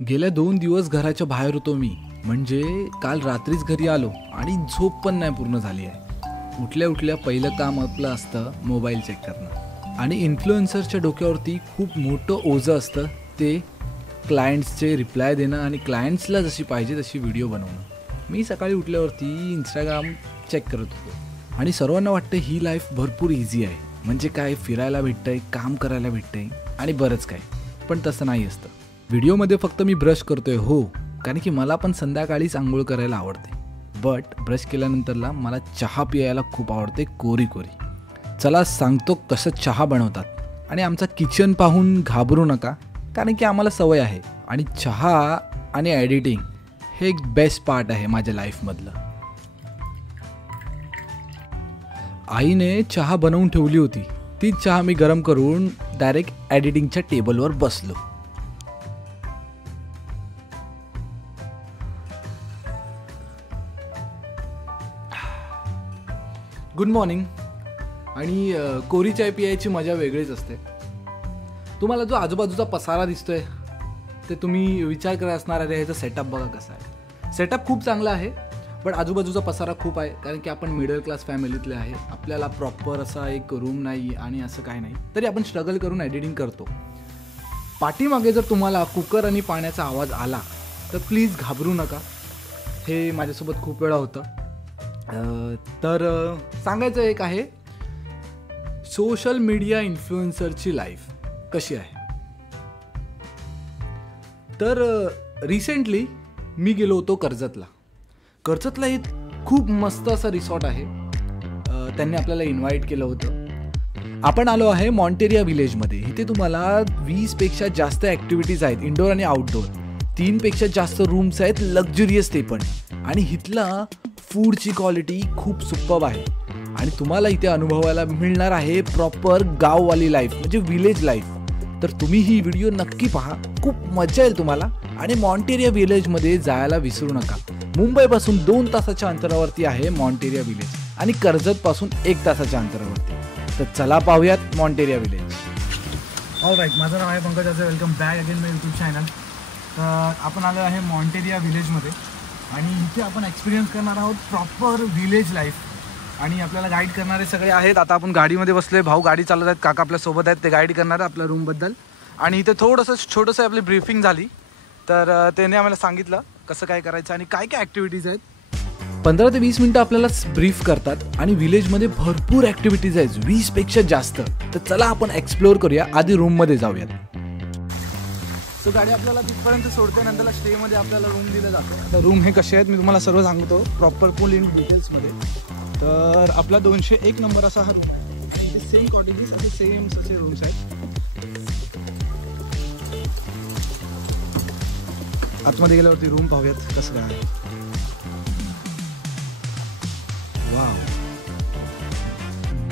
गेल्या 2 दिवस घराच्या बाहेर होतो मी. म्हणजे काल रात्रीच घरी आलो आणि झोप पण नाही पूर्ण झाली आहे. उठल्या उठल्या पहिलं काम आपलं असतं मोबाईल चेक करणं. आणि इन्फ्लुएन्सरच्या डोक्यावरती खूप मोठं ओझं असतं, ते क्लायंट्सचे रिप्लाय देणं आणि क्लायंट्सला जशी पाहिजे तशी व्हिडिओ बनवणं. मी सकाळी उठल्यावरती इंस्टाग्राम चेक करत होतो आणि सर्वांना वाटतं ही लाईफ भरपूर इझी आहे. म्हणजे काय, फिरायला भेटतंय, काम करायला भेटतंय आणि बरंच काय. पण तसं नाही असतं. व्हिडिओमध्ये फक्त मी ब्रश करतोय, हो, कारण की मला पण संध्याकाळीच आंघोळ करायला आवडते. बट ब्रश केल्यानंतरला मला चहा प्यायला खूप आवडते, कोरी कोरी. चला सांगतो कसं चहा बनवतात. आणि आमचा किचन पाहून घाबरू नका, कारण की आम्हाला सवय आहे. आणि चहा आणि एडिटिंग हे एक बेस्ट पार्ट आहे माझ्या लाईफमधलं. आईने चहा बनवून ठेवली होती. तीच चहा मी गरम करून डायरेक्ट एडिटिंगच्या टेबलवर बसलो. Good morning. आणि कोरी चाय पियायची मजा वेगळीच असते. तुम्हाला जो आजूबाजूचा पसारा दिसतोय ते तुम्ही विचार करत असणार, अरे ह्याचा सेटअप बघा कसा आहे. सेटअप खूप चांगला आहे, पण आजूबाजूचा पसारा खूप आहे. कारण की आपण मिडल क्लास फॅमिलीतले आहे. आपल्याला प्रॉपर असा एक रूम नाही आणि असं काय नाही, तरी आपण स्ट्रगल करून एडिटिंग करतो. पाठीमागे जर तुम्हाला कुकर आणि पाण्याचा आवाज आला तर प्लीज घाबरू नका. हे माझ्यासोबत खूप वेळा होतं. तर सांगायचं एक आहे, सोशल मीडिया इन्फ्लुएन्सरची लाईफ कशी आहे. तर रिसेंटली मी गेलो होतो कर्जतला एक खूप मस्त असं रिसॉर्ट आहे. त्यांनी आपल्याला इन्व्हाइट केलं होतं. आपण आलो आहे मॉन्टेरिया विलेजमध्ये. इथे तुम्हाला 20पेक्षा जास्त ॲक्टिव्हिटीज आहेत, इनडोअर आणि आउटडोअर. 3पेक्षा जास्त रूम्स आहेत, लक्झरियस ते पण. आणि इथला फूडची क्वालिटी खूप सुपर्ब आहे. आणि तुम्हाला इथे अनुभवायला मिळणार आहे प्रॉपर गाववाली लाईफ, म्हणजे विलेज लाईफ. तर तुम्ही ही व्हिडिओ नक्की पहा, खूप मजा येईल तुम्हाला. आणि मॉन्टेरिया विलेजमध्ये जायला विसरू नका. मुंबईपासून 2 तासाच्या अंतरावरती आहे मॉन्टेरिया विलेज आणि कर्जतपासून 1 तासाच्या अंतरावरती. तर चला पाहूयात मॉन्टेरिया विलेज. ऑलराईट, माझं नाव आहे Pankaj Ajay. Welcome back again my YouTube channel. तर आपण आलो आहे मॉन्टेरिया विलेजमध्ये आणि इथे आपण एक्सपिरियन्स करणार आहोत प्रॉपर विलेज लाईफ. आणि आपल्याला गाईड करणारे सगळे आहेत. आता आपण गाडीमध्ये बसलोय, भाऊ गाडी चालवत आहेत, काका आपल्यासोबत आहेत, ते गाईड करणार आहे आपल्या रूमबद्दल. आणि इथे छोटंसं आपली ब्रीफिंग झाली. तर त्याने आम्हाला सांगितलं कसं काय करायचं आणि काय काय ॲक्टिव्हिटीज आहेत. 15 ते 20 मिनटं आपल्याला ब्रीफ करतात आणि विलेजमध्ये भरपूर ॲक्टिव्हिटीज आहेत, 20पेक्षा जास्त. तर चला आपण एक्सप्लोअर करूया. आधी रूममध्ये जाऊयात. सो गाडी आपल्याला तिथपर्यंत सोडते, नंतर स्टेमध्ये आपल्याला रूम दिलं जातं. आता रूम हे कसे आहेत मी तुम्हाला सर्व सांगतो प्रॉपर फुल इन डिटेल्समध्ये. तर आपला 201 नंबर असा हा रूम. सेम कॉटेजेस असे सेम असे रूम्स आहेत. आतमध्ये गेल्यावरती रूम पाहूयात कसं काय आहे. वाव,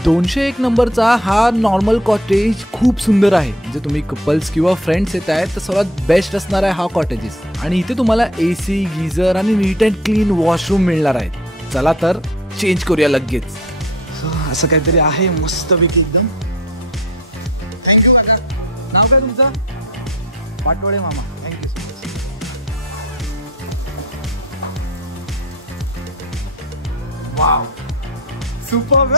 201 नंबरचा हा नॉर्मल कॉटेज खूप सुंदर आहे. म्हणजे तुम्ही कपल्स किंवा फ्रेंड्स येत आहेत तर सर्वात बेस्ट असणार आहे हा कॉटेजेस. आणि इथे तुम्हाला AC, गीझर आणि नीट अँड क्लीन वॉशरूम मिळणार आहेत. चला तर चेंज करूया लगेच. असं काहीतरी आहे मस्तपैकी एकदम. थँक्यू काका. नाव काय तुमचं? पाटोळे मामा. Thank you so much. Wow, superb.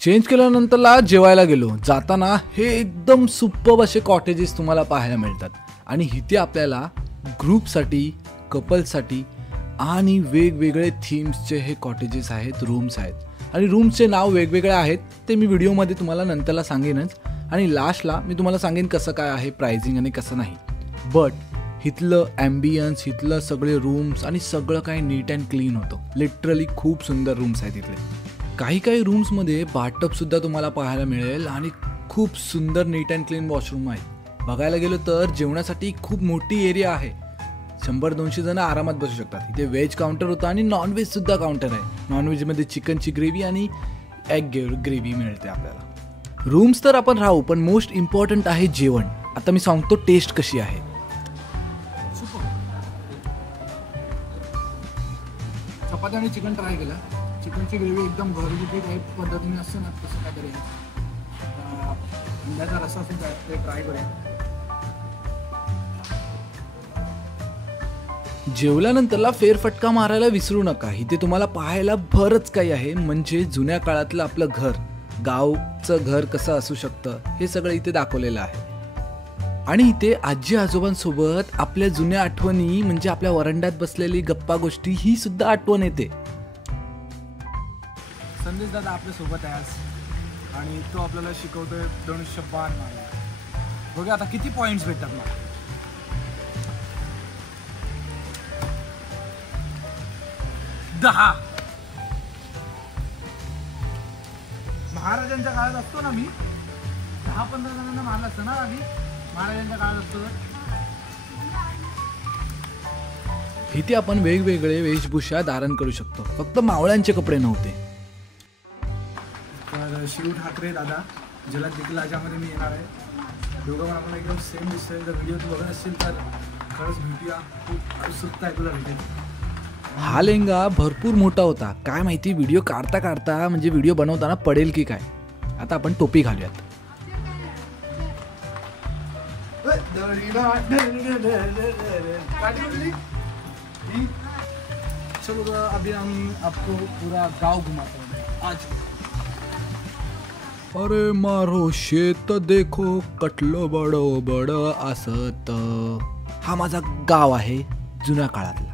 Change केल्यानंतरला जेवायला गेलो. जाताना हे एकदम सुपर्ब असे कॉटेजेस तुम्हाला पाहायला मिळतात. आणि इथे आपल्याला ग्रुपसाठी, कपल्ससाठी आणि वेगवेगळे थीम्सचे हे कॉटेजेस आहेत, रूम्स आहेत. आणि रूम्सचे नाव वेगवेगळे आहेत, ते मी व्हिडिओमध्ये तुम्हाला नंतरला सांगेनच. आणि लास्टला मी तुम्हाला सांगेन कसं काय आहे प्राइसिंग आणि कसं नाही. बट इथलं ॲम्बियन्स, इथलं सगळे रूम्स आणि सगळं काही नीट अँड क्लीन होतं. लिटरली खूप सुंदर रूम्स आहेत इथले. काही रूम्समध्ये बाथटबसुद्धा तुम्हाला पाहायला मिळेल आणि खूप सुंदर नीट अँड क्लीन वॉशरूम आहे. बघायला गेलो तर जेवणासाठी खूप मोठी एरिया आहे. 100-200 जण आरामात बसू शकतात. इथे व्हेज काउंटर होतं आणि नॉनव्हेजसुद्धा काउंटर आहे. नॉनव्हेजमध्ये चिकनची ग्रेव्ही आणि एग ग्रेव्ही मिळते आपल्याला. रूम्स तर आपण राहू, पण मोस्ट इम्पॉर्टंट आहे जेवण. आता मी सांगतो टेस्ट कशी आहे. चपाती आणि चिकन ट्राय केलं. चिकनची ग्रेव्ही एकदम घरगुती टाईप पद्धतीने असते ना, तसं काहीतरी अंड्याचा रस्सा सुद्धा ते ट्राय करूया. जेवल्यानंतरला फेरफटका मारायला विसरू नका. इथे तुम्हाला पाहायला बरंच काही आहे. म्हणजे जुन्या काळातलं आपलं घर, गावचं घर कसं असू शकतं हे सगळं इथे दाखवलेलं आहे. आणि इथे आजी आजोबांसोबत आपल्या जुन्या आठवणी म्हणजे आपल्या वरंड्यात बसलेली गप्पा गोष्टी ही सुद्धा आठवण येते. संदेश दादा आपल्या सोबत आहे आज आणि तो आपल्याला शिकवतोय धनुष्य बाण मारायला. बघा आता किती पॉइंट्स भेटतात मला. 10. महाराजांच्या काळात असतो ना मी 10-15 जणांना मारला असतं ना आधी महाराजांच्या काळात असतो. इथे आपण वेगवेगळे वेशभूषा धारण करू शकतो, फक्त मावळ्यांचे कपडे नव्हते. तर शिव ठाकरे दादा जलद दिग्गजामध्ये मी येणार आहे. दोघं पण आपण एकदम सेम दिसतोय. जर व्हिडिओ तू बघत असशील तर खरंच भेटूया. खूप उत्सुकता आहे तुला भेटेल. हा लेंगा भरपूर मोठा होता. काय माहिती व्हिडिओ काढता काढता म्हणजे व्हिडिओ बनवताना पडेल की काय. आता आपण टोपी घालूयात. चलो अभी हम आपको पूरा गांव घुमाते हैं आज. अरे मारो शेत देखो कटलो बडो बड असत. हा माझा गाव आहे जुन्या काळातला.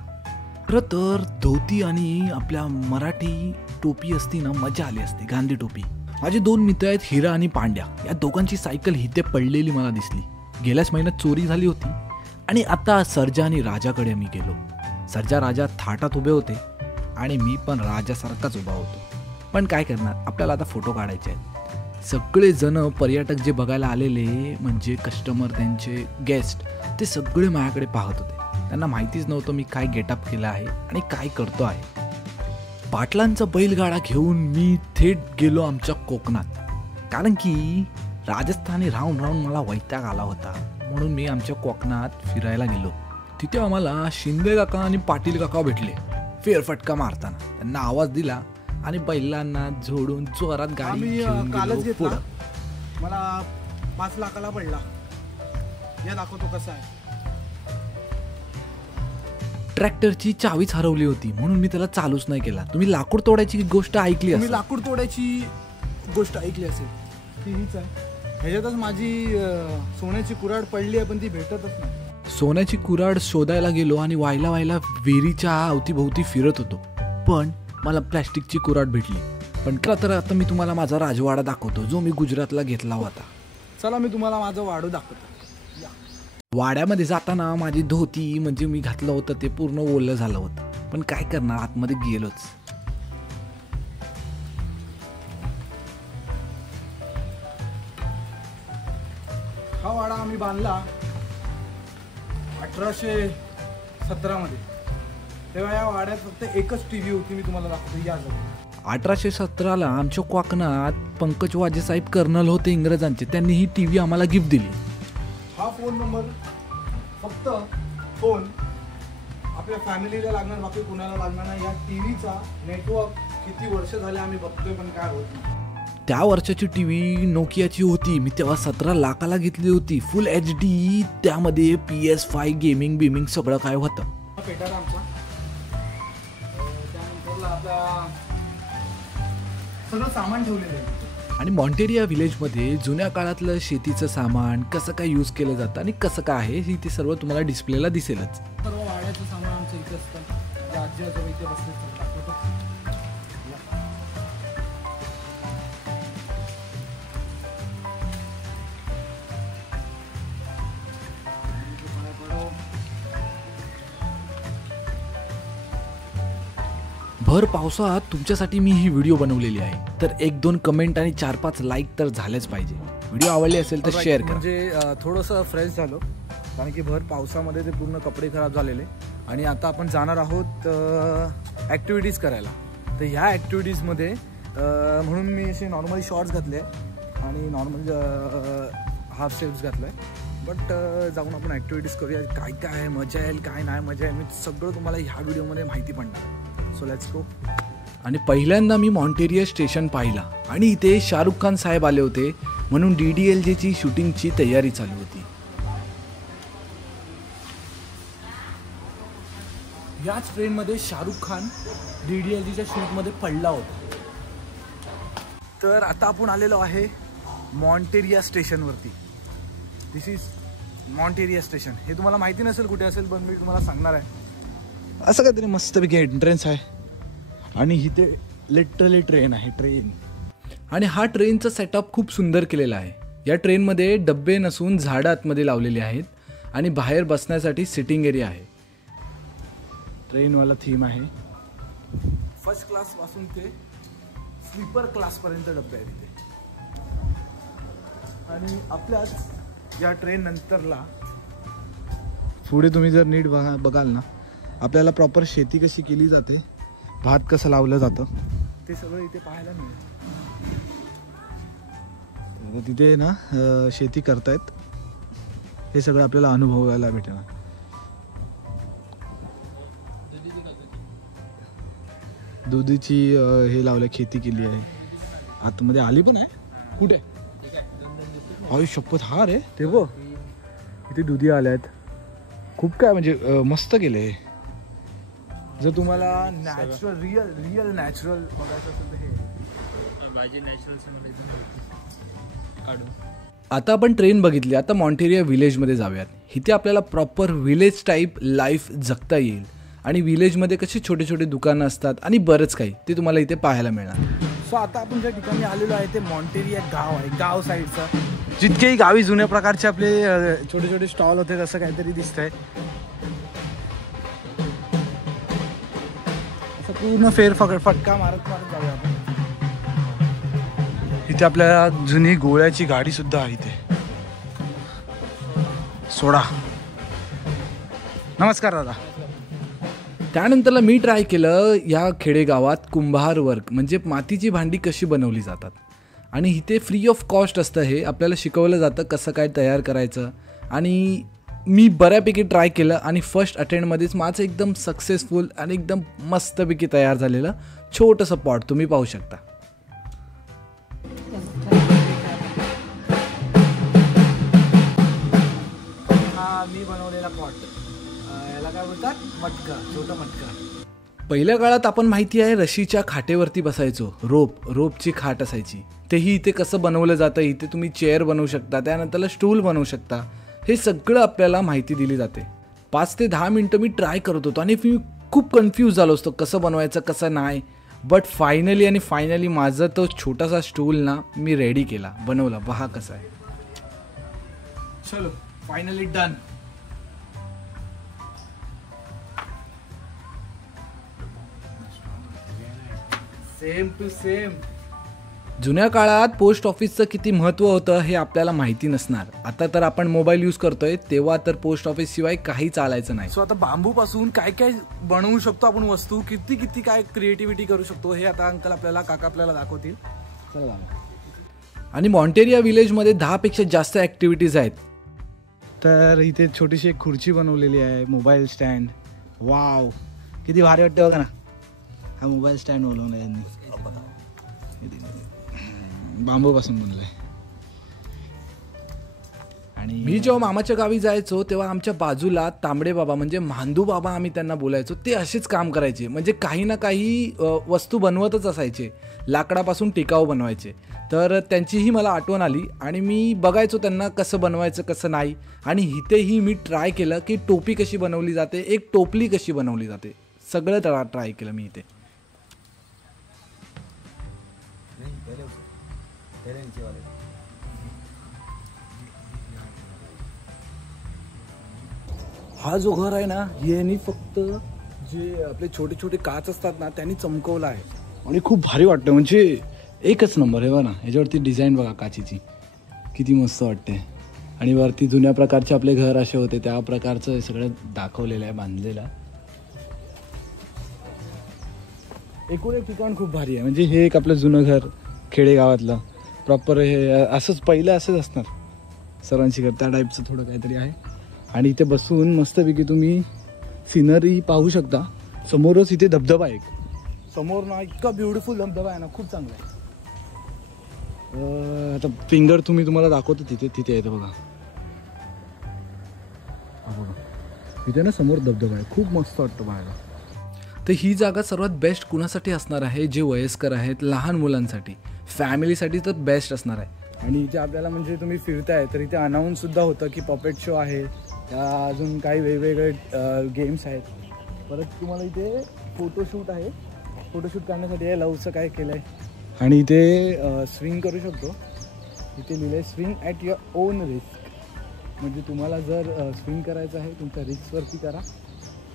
खरं तर धोती आणि आपल्या मराठी टोपी असती ना मजा आली असती. गांधी टोपी. माझे 2 मित्र आहेत हिरा आणि पांड्या. या दोघांची सायकल इथे पडलेली मला दिसली. गेल्याच महिन्यात चोरी झाली होती. आणि आता सर्जा आणि राजाकडे मी गेलो. सर्जा राजा थाटात उभे होते आणि मी पण राजासारखाच उभा होतो. पण काय करणार, आपल्याला आता फोटो काढायचे आहेत. सगळे जण पर्यटक जे बघायला आलेले म्हणजे कस्टमर त्यांचे गेस्ट ते सगळे माझ्याकडे पाहत होते. त्यांना माहितीच नव्हतं मी काय गेटअप केलं आहे आणि काय करतो आहे. पाटलांचा बैलगाडा घेऊन मी थेट गेलो आमच्या कोकणात. कारण की राजस्थानी राहून राहून मला वैताग आला होता. म्हणून मी आमच्या कोकणात फिरायला गेलो. तिथे आम्हाला शिंदे काका आणि पाटील काका भेटले. फेरफटका मारताना त्यांना आवाज दिला आणि बैलांना झोडून जोरात गाडी कालच घेतला. मला 5 लाखाला पडला. या दाखवतो कसा आहे. ट्रॅक्टरची चावीच हरवली होती म्हणून मी त्याला चालूच नाही केला. तुम्ही लाकूड तोडायची गोष्ट ऐकली असेल. लाकूड तोडायची गोष्ट ऐकली असेल ती हीच आहे. ह्याच्यातच माझी सोन्याची कुऱ्हाड पडली आहे पण ती भेटतच नाही. सोन्याची कुऱ्हाड शोधायला गेलो आणि वायला विहिरीच्या अवतीभोवती फिरत होतो. पण मला प्लॅस्टिकची कुऱ्हाड भेटली. पण का तर आता मी तुम्हाला माझा राजवाडा दाखवतो जो मी गुजरातला घेतला होता. चला मी तुम्हाला माझा वाडा दाखवतो. वाड्यामध्ये जाताना माझी धोती म्हणजे मी घातलं होतं ते पूर्ण ओलं झालं होतं. पण काय करणार, आतमध्ये गेलोच. हा वाडा आम्ही बांधला 1817 मध्ये. तेव्हा या वाड्यात फक्त एकच टीव्ही होती. मी तुम्हाला दाखवतो या जवळ. 1817ला आमच्या कोकणात पंकज वाजे साहेब कर्नल होते इंग्रजांचे. त्यांनी ही टीव्ही आम्हाला गिफ्ट दिली. हा फोन नंबर फक्त फोन आपल्या फॅमिलीला लागणार, बाकी कुणाला लागणार नाही. या टीव्हीचा नेटवर्क किती वर्ष झाले आम्ही बघतोय पण काय होत नाही. त्या वर्षाची टीव्ही नोकियाची होती. मी तेव्हा 17 लाखाला घेतली होती. फुल HD. त्यामध्ये PS5 गेमिंग सगळं काय होतं. पेटार आमचा. त्यानंतर आपला सगळं सामान ठेवलेलं आहे. आणि मॉन्टेरिया विलेजमध्ये जुन्या काळातलं शेतीचं सामान कसं काय यूज केलं जातं आणि कसं काय आहे हे ते सर्व तुम्हाला डिस्प्लेला दिसेलच. सर्व वाड्याचं सामान आमचं इथे असतं. आजी आजोबा इथे बसले दाखवतो. भर पावसात तुमच्यासाठी मी ही व्हिडिओ बनवलेली आहे. तर 1-2 कमेंट आणि 4-5 लाईक तर झालेच पाहिजे. व्हिडिओ आवडली असेल तर शेअर करा. म्हणजे थोडंसं फ्रेश झालो कारण की भर पावसामध्ये ते पूर्ण कपडे खराब झालेले. आणि आता आपण जाणार आहोत ॲक्टिव्हिटीज करायला. तर ह्या ॲक्टिव्हिटीजमध्ये म्हणून मी असे नॉर्मली शॉर्ट्स घातले आणि नॉर्मल हाफ स्टेप्स घातलं आहे. बट जाऊन आपण ॲक्टिव्हिटीज करूया. काय काय आहे, मजा येईल काय नाही मजा येईल, मी सगळं तुम्हाला ह्या व्हिडिओमध्ये माहिती पडणार. So let's go. आणि पहिल्यांदा मी मॉन्टेरिया स्टेशन पाहिला आणि इथे शाहरुख खान साहेब आले होते. म्हणून DDLJची शूटिंगची तयारी चालू होती. याच ट्रेनमध्ये शाहरुख खान DDLJच्या शूटमध्ये पडला होता. तर आता आपण आलेलो आहे मॉन्टेरिया स्टेशनवरती. दिस इज मॉन्टेरिया स्टेशन. हे तुम्हाला माहिती नसेल कुठे असेल, पण मी तुम्हाला सांगणार आहे. असं काहीतरी मस्तपैकी एंट्रन्स आहे आणि इथे लिटरली ट्रेन आहे, ट्रेन. आणि हा ट्रेनचा सेटअप खूप सुंदर केलेला आहे. या ट्रेनमध्ये डब्बे नसून झाडं आतमध्ये लावलेली आहेत आणि बाहेर बसण्यासाठी सिटिंग एरिया आहे. ट्रेनवाला थीम आहे. फर्स्ट क्लास पासून ते स्लीपर क्लासपर्यंत डब्बे आहेत इथे. आणि आपल्याच या ट्रेन नंतरला पुढे तुम्ही जर नीट बघाल ना, आपल्याला प्रॉपर शेती कशी केली जाते, भात कसं लावलं जातं ते सगळं इथे पाहायला मिळेल. तिथे ना शेती करतायत, हे सगळं आपल्याला अनुभवायला भेटणार. दुधीची हे लावलं, खेती केली आहे. आतमध्ये आली पण आहे. कुठे आयु शपथ, हा रे ते बघ इथे दुधी आल्या आहेत. खूप काय म्हणजे मस्त केलं हे. जर तुम्हाला नॅचरल रिअल नॅचरल बघायचं असेल तर हे भाजी नॅचरल काढू. आता आपण ट्रेन बघितली. आता मॉन्टेरिया विलेजमध्ये जाऊयात. इथे आपल्याला प्रॉपर विलेज टाईप लाईफ जगता येईल आणि विलेजमध्ये कशी छोटे छोटे दुकानं असतात आणि बरंच काही ते तुम्हाला इथे पाहायला मिळणार. सो आता आपण ज्या ठिकाणी आलेलो आहे ते मॉन्टेरिया गाव आहे. गाव साईडचं जितकेही गावी जुन्या प्रकारचे आपले छोटे छोटे स्टॉल होते तसं काहीतरी दिसतंय. असं पूर्ण फटका मारत मारत जाऊया आपण. इथे आपल्याला जुनी गोळ्याची गाडी सुद्धा आहे इथे. सोडा. नमस्कार दादा. त्यानंतरला मी ट्राय केलं या खेडेगावात कुंभार वर्क म्हणजे मातीची भांडी कशी बनवली जातात. आणि इथे फ्री ऑफ कॉस्ट असतं. हे आपल्याला शिकवलं जातं कसं काय तयार करायचं. आणि मी बऱ्यापैकी ट्राय केलं आणि फर्स्ट अटेम्प्टमध्येच माझं एकदम सक्सेसफुल आणि एकदम मस्तपैकी तयार झालेलं छोटंसं पॉट तुम्ही पाहू शकता. हा मी बनवलेला पॉट, याला काय बोलतात, मटका, छोटा मटका. पहिल्या काळात आपण माहिती आहे रशीच्या खाटेवरती बसायचो. रोपची खाट असायची. तेही इथे कसं बनवलं जातं. इथे तुम्ही चेअर बनवू शकता, त्यानंतरला स्टूल बनवू शकता. हे सगळं आपल्याला माहिती दिली जाते. 5 ते 10 मिनटं मी ट्राय करत होतो आणि मी खूप कन्फ्यूज झालो असतो कसं बनवायचं कसं नाही. बट फायनली माझं तो छोटासा स्टूल ना मी रेडी केला, बनवला. पहा कसा आहे. चलो finally done. Same to same. जुन्या काळात पोस्ट ऑफिसचं किती महत्त्व होतं हे आपल्याला माहिती नसणार. आता तर आपण मोबाईल यूज करतोय, तेव्हा तर पोस्ट ऑफिस शिवाय काही चालायचं नाही. सो आता बांबूपासून काय काय बनवू शकतो आपण वस्तू, किती काय क्रिएटिव्हिटी करू शकतो हे आता अंकल काका आपल्याला दाखवतील. चला. आणि मॉन्टेरिया विलेजमध्ये 10 पेक्षा जास्त ॲक्टिव्हिटीज आहेत. तर इथे छोटीशी एक खुर्ची बनवलेली आहे, मोबाईल स्टँड. वाव किती भारी वाटतं बघा ना. हा मोबाईल स्टँड बनवला यांनी, बांबूपासून बनलाय. आणि मी जेव्हा मामाच्या गावी जायचो तेव्हा आमच्या बाजूला तांबडे बाबा म्हणजे म्हांदू बाबा आम्ही त्यांना बोलायचो. ते असेच काम करायचे, म्हणजे काही ना काही वस्तू बनवतच असायचे, लाकडापासून टिकाऊ बनवायचे. तर त्यांचीही मला आठवण आली आणि मी बघायचो त्यांना कसं बनवायचं कसं नाही. आणि इथेही मी ट्राय केलं की टोपी कशी बनवली जाते, एक टोपली कशी बनवली जाते, सगळं ट्राय केलं मी इथे. हा जो घर आहे ना, यांनी फक्त जे आपले छोटे छोटे काच असतात ना त्यांनी चमकवला आहे आणि खूप भारी वाटतं. म्हणजे एकच नंबर आहे बघा ना. याच्यावरती डिझाईन बघा काचेची, किती मस्त वाटते. आणि वरती जुन्या प्रकारचे आपले घर असे होते त्या प्रकारचं हे सगळं दाखवलेलं आहे, बांधलेलं. एकूण एक ठिकाण खूप भारी आहे. म्हणजे हे एक आपलं जुनं घर खेडेगावातलं प्रॉपर हे असंच पहिलं असंच असणार सर्वांची घर, त्या टाईपचं थोडं काहीतरी आहे. आणि इथे बसून मस्तपैकी तुम्ही सिनरी पाहू शकता. समोरच इथे धबधबा आहे, समोर ना इतका ब्युटिफुल धबधबा आहे ना, खूप चांगला आहे. आता फिंगर तुम्हाला दाखवतो तिथे येतं बघा. इथे ना समोर धबधबा आहे, खूप मस्त वाटतं पाहायला. तर ही जागा सर्वात बेस्ट कुणासाठी असणार आहे, जे वयस्कर आहेत, लहान मुलांसाठी, फॅमिलीसाठी तर बेस्ट असणार आहे. आणि इथे आपल्याला म्हणजे तुम्ही फिरताय तर इथे अनाऊन्ससुद्धा होतं की पपेट शो आहे, अजून काही वेगवेगळे गेम्स आहेत. परत तुम्हाला इथे फोटोशूट आहे, फोटोशूट करण्यासाठी आहे, लवचं काय केलं आहे. आणि इथे स्विंग करू शकतो. इथे लिहिलं आहे swing at your on risk, म्हणजे तुम्हाला जर स्विंग करायचं आहे तुमच्या रिस्कवरती करा.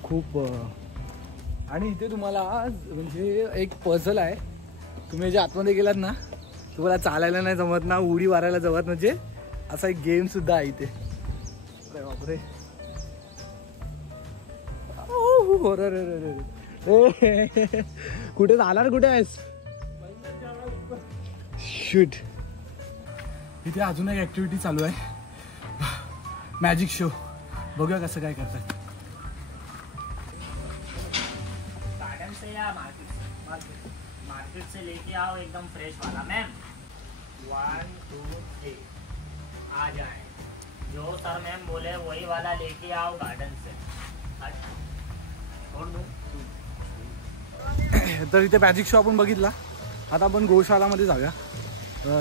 खूप आणि इथे तुम्हाला म्हणजे एक पझल आहे. तुम्ही जे आतमध्ये गेलात ना, तुम्हाला चालायला नाही जमत ना, उडी मारायला जमत, म्हणजे असा एक गेमसुद्धा आहे इथे. अरे बापरे, कुठे जाणार, कुठे आहेस? शूट. इथे अजून एक ॲक्टिव्हिटी चालू आहे, मॅजिक शो. बघूया कसं काय करतात. गार्डन से या मार्केट से लेके आओ एकदम फ्रेश वाला मैम. 1 2 3 आ जाए. जो सर मैम बोले वही वाला लेके आओ गार्डन से. छोड़ दो. तर इथे मॅजिक शो आपण बघितला. आता आपण गोशालामध्ये जाऊया.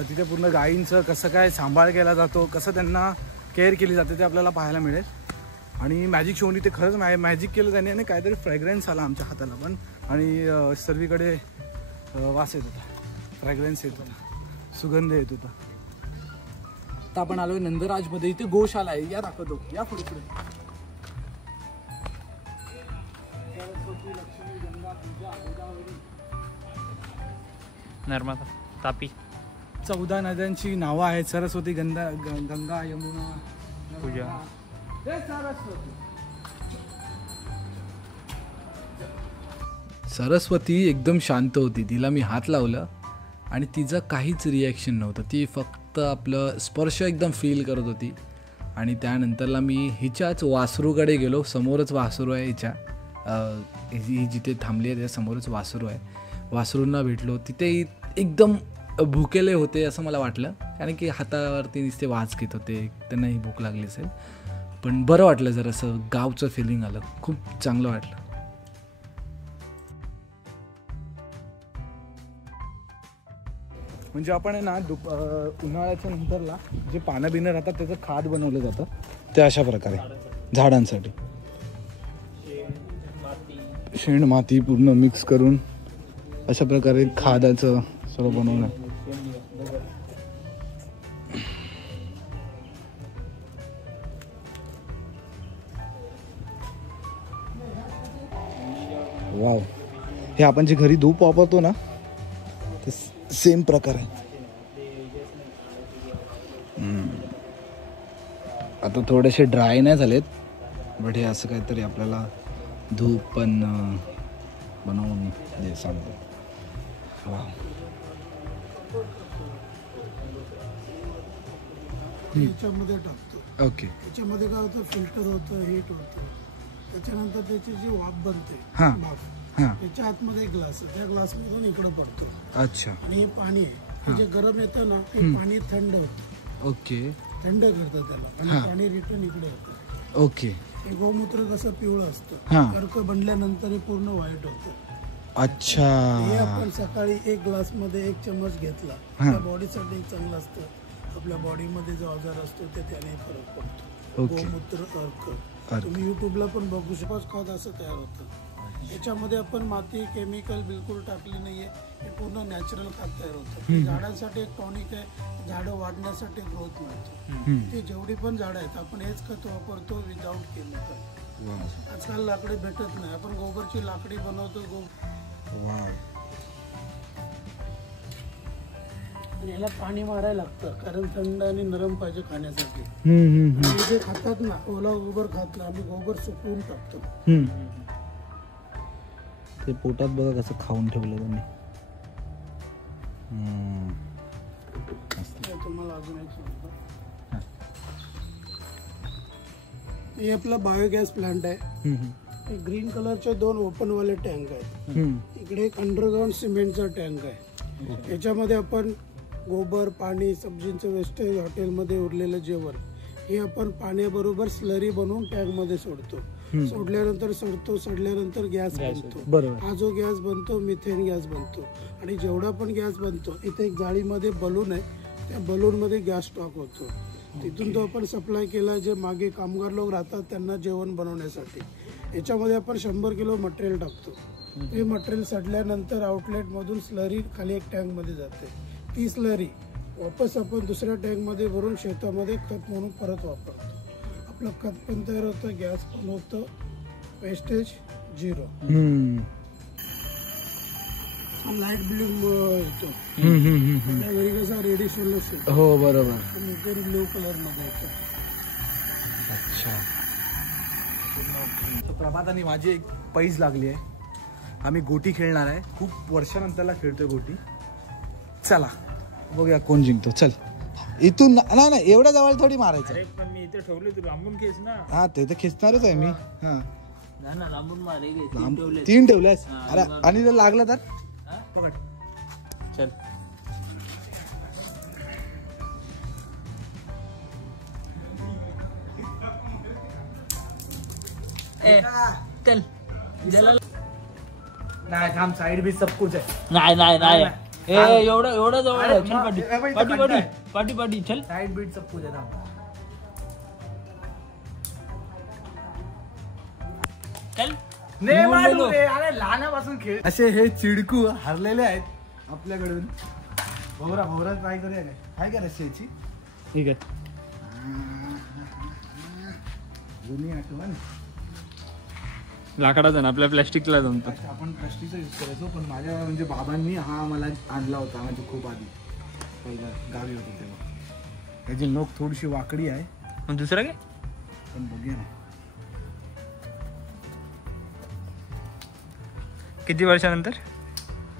तिथे पूर्ण गायींचं कसं काय सांभाळ केला जातो, कसं त्यांना केअर केली जाते ते आपल्याला पाहायला मिळेल. आणि मॅजिक शोनी ते खरंच मॅजिक केलं त्यांनी, आणि काहीतरी फ्रॅग्रन्स आला आमच्या हाताला पण, आणि सर्वीकडे वास येत होता, फ्रॅग्रन्स येत होता, सुगंध येत होता. आता आपण आलोय नंदराजमध्ये. इथे गोशाला आहे, या दाखवतो, या पुढे पुढे. नर्मदा, तापी, 14 नद्यांची नावं आहेत. सरस्वती, गंगा, यमुना, पूजा. सरस्वती एकदम शांत होती. तिला मी हात लावला आणि तिचं काहीच रिॲक्शन नव्हतं. ती फक्त आपलं स्पर्श एकदम फील करत होती. आणि त्यानंतरला मी हिच्याच वासरूकडे गेलो. समोरच वासरू आहे हिच्या, ही जिथे थांबली आहे त्या समोरच वासरू आहे. वासरूंना भेटलो. तिथे एकदम भुकेले होते असं मला वाटलं, कारण की हातावरती नुसते वास घेत होते, त्यांनाही भूक लागली असेल. पण बरं वाटलं, जरासं गावचं फिलिंग आलं, खूप चांगलं वाटलं. म्हणजे आपण आहे ना उन्हाळ्याच्या नंतरला जे पानं बिनं राहतात त्याचं खाद बनवलं जातं, ते अशा प्रकारे झाडांसाठी शेण माती पूर्ण मिक्स करून अशा प्रकारे खादाचं सर्व बनवलं. वाव, हे आपण जे घरी धूप वापरतो ना ते सेम प्रकार आहे. आता थोडेसे ड्राय नाही झालेत, बट हे असं काहीतरी आपल्याला धूप पण बनवून दे सांगतो. वाव, याच्यामध्ये टाकतो. ओके. याच्यामध्ये काय होतं, फिल्टर होतं, हीट होतं, त्याच्यानंतर त्याची जी वाफ बनते, हां वाफ, हां, त्याच्या आतमध्ये एक ग्लास आहे, त्या ग्लास मधून इकडे पडतो. अच्छा. आणि हे पाणी आहे, जे गरम येतं ना ते पाणी थंड होतं. ओके. थंड करतं त्याला, आणि पाणी रिटर्न इकडे येतं. ओके. हे गोमूत्र कसं पिवळं असतं, हां. कर्क बनल्यानंतर हे पूर्ण व्हाईट होतं. अच्छा. हे आपण सकाळी एक ग्लास मध्ये 1 चम्मच घेतला, त्या बॉडीसाठी चांगलं असतं. आपल्या बॉडीमध्ये जो आजार असतो ते त्याने फरक पडतो. गोमूत्र अर्क तुम्ही युट्यूबला पण बघू शकता. खत असं तयार होतं. याच्यामध्ये आपण माती केमिकल बिलकुल टाकली नाहीये, हे पूर्ण नॅचरल खत तयार होतं. झाडांसाठी एक टॉनिक आहे, झाडं वाढण्यासाठी ग्रोथ मिळतो. ते जेवढी पण झाडं आहेत आपण हेच खत वापरतो विदाऊट केमिकल. आजकाल लाकडी भेटत नाही, आपण गोबरची लाकडी बनवतो. आणि याला पाणी मारायला लागतं, कारण थंड आणि नरम पाहिजे खाण्यासाठी. आणि जे खातात ना, ओला गोबर खात ना, आम्ही गोबर सुकवून टाकतो. ते पोटात बघा कसं खाऊन ठेवलं त्यांनी. तुम्हाला अजून एक सांगतो, हे आपलं बायोगॅस प्लांट आहे. ग्रीन कलरचे 2 ओपन वाले टँक आहेत. इकडे एक अंडरग्राउंड सिमेंटचा टँक आहे. याच्यामध्ये आपण गोबर पाणी सब्जींचं वेस्टेज हॉटेलमध्ये उरलेलं जेवण हे आपण पाण्याबरोबर स्लरी बनवून टँकमध्ये सोडतो. सोडल्यानंतर सडल्यानंतर गॅस बनतो. हा जो गॅस बनतो मिथेन गॅस बनतो. आणि जेवढा पण गॅस बनतो इथे एक जाळीमध्ये बलून आहे, त्या बलूनमध्ये गॅस स्टॉक होतो. तिथून तो आपण सप्लाय केला. जे मागे कामगार लोक राहतात त्यांना जेवण बनवण्यासाठी. याच्यामध्ये आपण 100 किलो मटेरियल टाकतो. हे मटेरियल सडल्यानंतर आउटलेटमधून स्लरी खाली एक टँकमध्ये जाते. ती स्लरी वापस आपण दुसऱ्या टँकमध्ये भरून शेतामध्ये खत म्हणून परत वापरतो. आपलं खत पण तयार होतं, गॅस पण होतं, वेस्टेज 0. लाईट ब्लू येतो. घरी कसा रेडिशन येतो. हो बरोबर. ब्लू कलर मध्ये येतो. अच्छा. प्रभात आणि माझी एक पैज लागली आहे. आम्ही गोटी खेळणार आहे. खूप वर्षानंतरला खेळतोय गोटी. चला बघूया कोण जिंकतो. चल इथून नाही एवढ्या जवळ थोडी मारायचं. पण मी इथे ठेवले तू लांबून खेच ना. हा ते तर खेचणारच आहे मी. हा लांबून मारे 3 ठेवल्यास. अरे आणि जर लागलं तर पकड. चल चल. नाही थांब. साईड बी सब कुछ आहे. नाही एवढं जवळ आहे. चल पाठी चल. साईड बीट सब कुछ आहे. थांब. चल. अरे लहानापासून खेळ. असे हे चिडकू हरलेले आहेत आपल्याकडून. भोवरा ट्राय करूया काय का रस्त्याची. ठीक आहे. जुनी आठवण. लाकडाचा ना आपल्या प्लॅस्टिकला जमतो. आपण प्लास्टिकचा यूज करायचो पण माझ्या म्हणजे बाबांनी हा मला आणला होता म्हणजे खूप आधी पहिला गावी होतो तेव्हा. त्याची नोक थोडीशी वाकडी आहे. पण दुसरा काय पण बघूया ना. किती वर्षानंतर.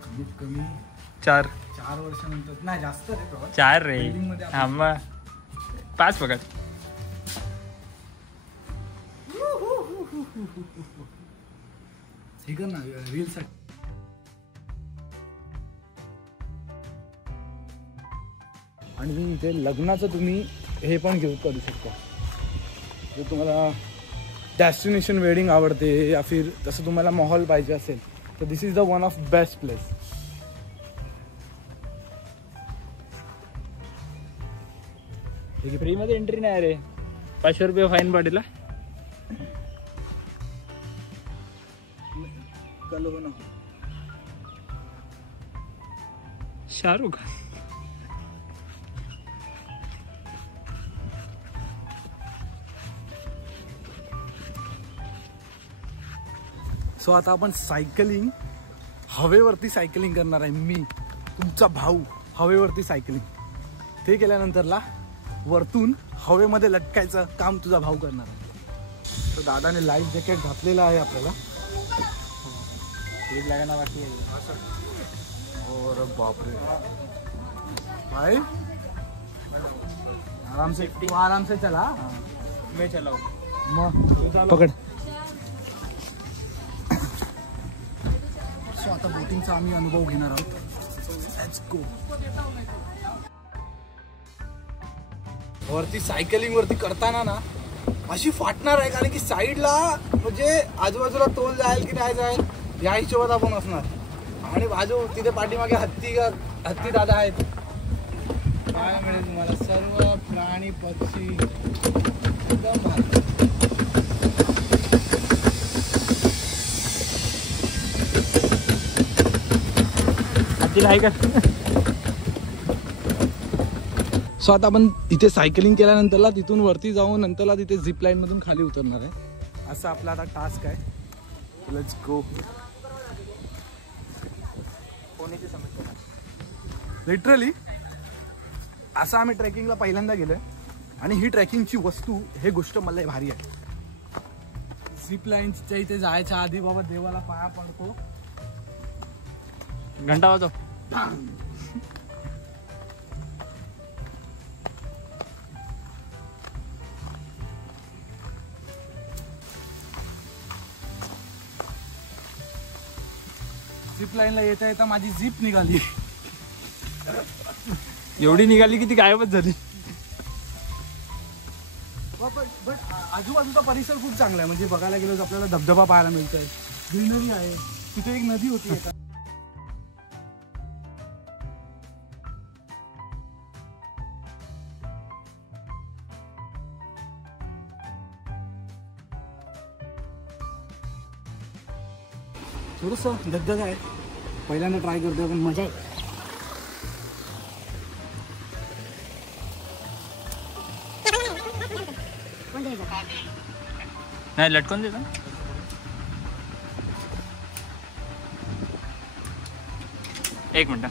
कमीत कमी 4 वर्षानंतर. नाही जास्त रे प्रभात. 4 रे. Building मध्ये आपण- हा मग 5 पकड. ठीक आहे ना रील साठी. आणि इथे लग्नाचं तुम्ही हे पण करू शकता. जर तुम्हाला डेस्टिनेशन वेडिंग आवडते या फिर तसं तुम्हाला माहोल पाहिजे असेल तर this is the one of best place. Free मध्ये एंट्री नाही रे. 500 रुपये फाईन पडेल. शाहरुख. सो आता आपण सायकलिंग हवेवरती सायकलिंग करणार आहे. मी तुमचा भाऊ हवेवरती सायकलिंग. ते केल्यानंतरला वरतून हवेमध्ये लटकायचं काम तुझा भाऊ करणार आहे. तर दादाने लाईफ जॅकेट घातलेलं आहे आपल्याला. लगाना बाकी आहे. और बापरे भाई आराम से चला. मैं चलाऊ. मग पकड. सो आता बोटिंगचा आम्ही अनुभव घेणार आहोत. Let's go. वरती सायकलिंग वरती करताना ना अशी फाटणार आहे कारण की साईडला म्हणजे आजूबाजूला तोल जाईल की नाही जाईल या हिशोबात आपण असणार. आणि बाजू तिथे पाठीमागे हत्ती दादा आहेत. काय मिळेल तुम्हाला सर्व प्राणी पक्षी एकदम भारी. आहे का. सो आता आपण इथे सायकलिंग केल्यानंतरला तिथून वरती जाऊन नंतरला तिथे झिप लाईन मधून खाली उतरणार आहे. असं आपला आता टास्क आहे. Let's go. लिटरली असं आम्ही ट्रेकिंगला पहिल्यांदा गेलोय आणि ही ट्रेकिंगची वस्तू हे गोष्ट मला भारी आहे. झिप लाईनच्या इथे जायच्या आधी बाबा देवाला पाया पडतो. घंटा वाजव. झिप लाईनला येता येता माझी झिप निघाली. एवढी निघाली की ती गायबच झाली. बट आजूबाजूचा परिसर खूप चांगला आहे. म्हणजे बघायला गेलो तर आपल्याला धबधबा पाहायला मिळत आहे, ग्रीनरी आहे. तिथे एक नदी होती एका. थोडंसं धगधग आहे, पहिल्यांदा ट्राय करतोय पण मजा आहे. नाही लटकून देतो. एक मिनिट.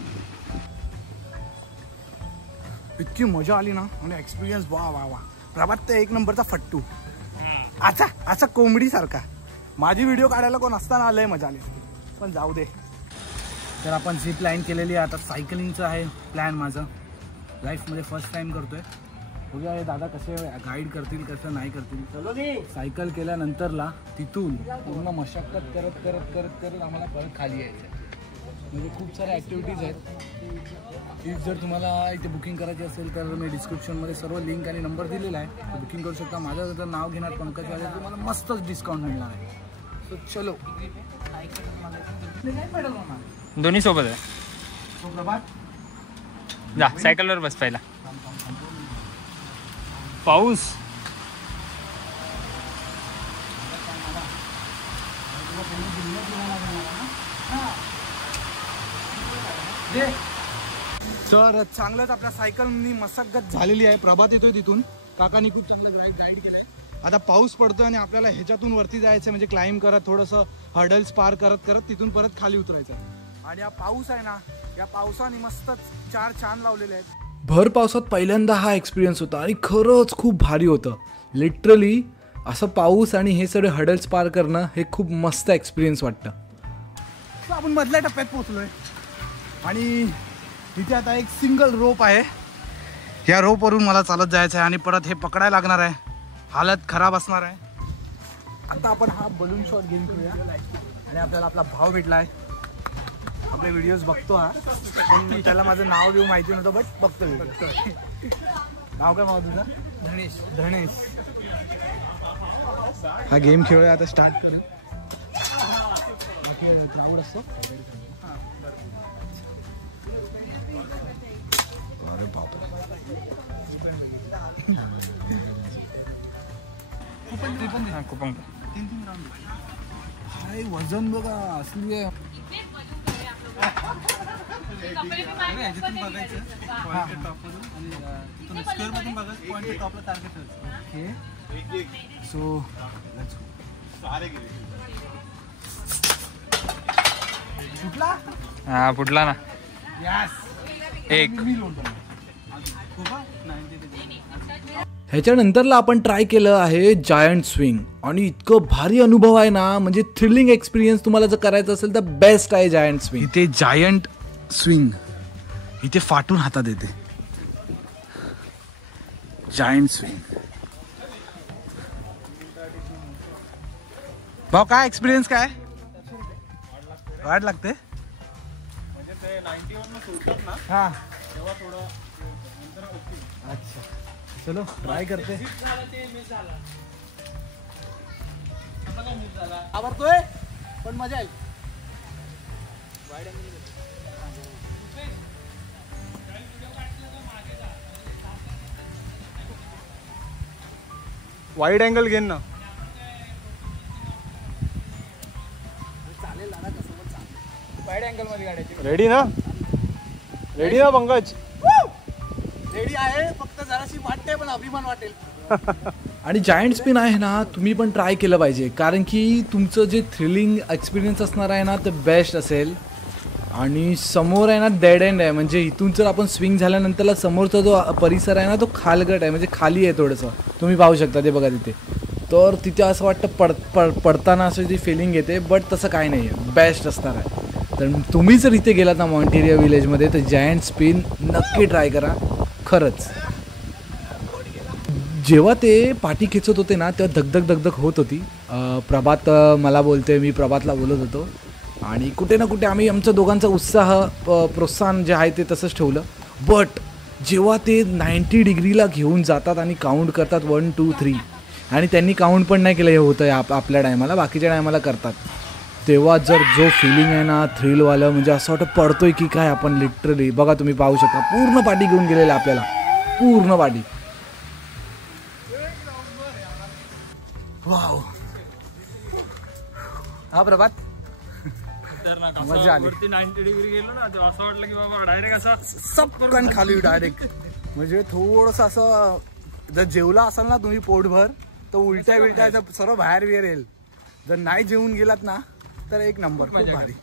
इतकी मजा आली ना म्हणजे एक्सपिरियन्स वा वा वा. प्रभात तर एक नंबरचा फट्टू. असा कोंबडी सारखा. माझी व्हिडिओ काढायला कोण असताना आलंय, मजा आली. पण जाऊ दे. तर आपण झिप लाईन केलेली आहे. आता सायकलिंगचं आहे प्लॅन माझं. लाईफमध्ये फर्स्ट टाइम करतोय. बघूया हे दादा कसे गाईड करतील कसं नाही करतील. सायकल केल्यानंतरला तिथून पूर्ण मशक्कत करत करत करत करत आम्हाला परत खाली यायचं आहे. म्हणजे खूप साऱ्या ॲक्टिव्हिटीज आहेत. इफ जर तुम्हाला इथे बुकिंग करायची असेल तर मी डिस्क्रिप्शनमध्ये सर्व लिंक आणि नंबर दिलेला आहे, बुकिंग करू शकता. माझं जर नाव घेणार पंकज वाले तर तुम्हाला मस्तच डिस्काउंट मिळणार आहे. सो चलो. दोन्ही सोबत आहे. सो प्रभात जा सायकलवर बस पहिला. पाऊस तर चांगलंच आपल्या सायकलनी मसक्कत झालेली आहे. प्रभात येतोय तिथून, काकांनी खूप चांगलं गाईड केलंय. आता पाऊस पडतोय आणि आपल्याला ह्याच्यातून वरती जायचं म्हणजे क्लाइंब करत थोडंसं हर्डल्स पार करत करत तिथून परत खाली उतरायचं. आणि हा पाऊस आहे ना, या पावसाने मस्तच चार छान लावलेले आहेत. भर पावसात पहिल्यांदा हा एक्सपिरियन्स होता आणि खरंच खूप भारी होतं. लिटरली असं पाऊस आणि हे सगळे हडल्स पार करणं हे खूप मस्त एक्सपिरियन्स वाटतं. तर आपण मधल्या टप्प्यात पोहोचलोय आणि इथे आता एक सिंगल रोप आहे. या रोपवरून मला चालत जायचं आहे आणि परत हे पकडायला लागणार आहे. हालत खराब असणार आहे. आता आपण हा बलून शॉट गेम खेळूया. आणि आपल्याला आपला भाव भेटलाय. आपले व्हिडिओज बघतो हा, पण त्याला माझं नाव बिव माहिती नव्हतं, बट बघतो व्हिडिओ. नाव काय भाऊ तुझं? धनेश. धनेश. हा गेम खेळूया आता. स्टार्ट कर. क्राऊड असतो. अरे बापरे. कुपन हाय वजन बघा असली आहे. सो फुटला. हा फुटला ना. एक. ह्याच्यानंतरला आपण ट्राय केलं आहे जायंट स्विंग आणि इतकं भारी अनुभव आहे ना. म्हणजे थ्रिलिंग एक्सपिरियन्स तुम्हाला जर करायचं असेल तर बेस्ट आहे जायंट स्विंग. इथे जायंट स्विंग इथे फाटून हातात येते. Giant swing. भाऊ काय एक्सपिरियन्स काय वाट लागते. हा अच्छा चलो ट्राय करते. आवडतोय पण मजा येईल. वाईड अँगल घेन ना. वाईड अँगल मध्ये काढायची. रेडी ना. रेडी ना पंकज. रेडी आहे, फक्त जराशी वाटते पण अभिमान वाटेल. आणि जायंट स्पिन आहे ना, तुम्ही पण ट्राय केलं पाहिजे, कारण की तुमचं जे थ्रिलिंग एक्सपिरियन्स असणार आहे ना ते बेस्ट असेल. आणि समोर आहे ना डेड एंड आहे. म्हणजे इथून जर आपण स्विंग झाल्यानंतरला समोरचा जो परिसर आहे ना तो खालगट आहे, म्हणजे खाली आहे थोडंसं. तुम्ही पाहू शकता ते बघा तिथे. तर तिथे असं वाटतं पडताना असं जी फिलिंग येते, बट तसं काय नाही आहे, बेस्ट असणार आहे. तर तुम्ही जर इथे गेलात ना मॉन्टेरिया विलेजमध्ये तर जायंट स्पिन नक्की ट्राय करा. खरंच जेव्हा ते पाठी खेचत होते ना तेव्हा धगधग होत होती. प्रभात मला बोलते, मी प्रभातला बोलत होतो. आणि कुठे ना कुठे आम्ही आमच्या दोघांचा उत्साह प्रोत्साहन जे आहे ते तसंच ठेवलं. बट जेव्हा ते 90 डिग्रीला घेऊन जातात आणि काउंट करतात 1 2 3 आणि त्यांनी काउंट पण नाही केलं हे होतं आपल्या टायमाला, बाकीच्या टायमाला करतात, तेव्हा जर जो फिलिंग आहे ना थ्रिलवालं, म्हणजे असं वाटतं पडतोय की काय आपण लिटरली. बघा तुम्ही पाहू शकता पूर्ण पाठी घेऊन गेलेलं आपल्याला, पूर्ण पाठी. वाव. हा प्रभात मजा आली. 90 डिग्री गेलो ना, असं वाटलं की बाबा डायरेक्ट असा सबकन खाली डायरेक्ट. म्हणजे थोडंसं असं जर जेवला असाल ना तुम्ही पोटभर तर उलट्या बिलट्या सर्व बाहेर बिहेर येईल. जर नाही जेवून गेलात ना तर एक नंबर, खूप भारी.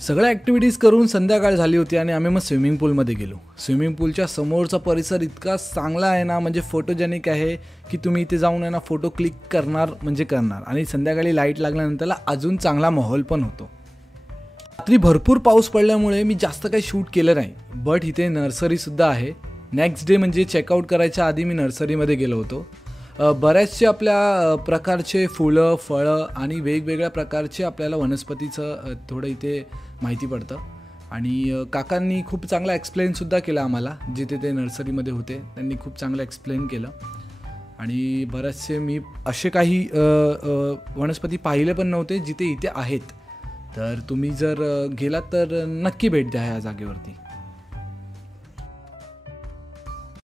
सगळ्या ॲक्टिव्हिटीज करून संध्याकाळ झाली होती आणि आम्ही मग स्विमिंग पूलमध्ये गेलो. स्विमिंग पूलच्या समोरचा परिसर इतका चांगला आहे ना, म्हणजे फोटोजेनिक आहे की तुम्ही इथे जाऊन आहे ना फोटो क्लिक करणार म्हणजे करणार. आणि संध्याकाळी लाईट लागल्यानंतरला अजून चांगला माहोल पण होतो. रात्री भरपूर पाऊस पडल्यामुळे मी जास्त काही शूट केलं नाही, बट इथे नर्सरीसुद्धा आहे. नेक्स्ट डे म्हणजे चेकआउट करायच्या आधी मी नर्सरीमध्ये गेलो होतो. बऱ्याचशे आपल्या प्रकारचे फुलं, फळं आणि वेगवेगळ्या प्रकारचे आपल्याला वनस्पतीचं थोडं इथे माहिती पडतं. आणि काकांनी खूप चांगला एक्सप्लेनसुद्धा केला आम्हाला, जिथे ते नर्सरीमध्ये होते त्यांनी खूप चांगलं एक्सप्लेन केलं. आणि बरेचसे मी असे काही वनस्पती पाहिले पण नव्हते जिथे इथे आहेत. तर तुम्ही जर गेलात तर नक्की भेट द्या ह्या जागेवरती.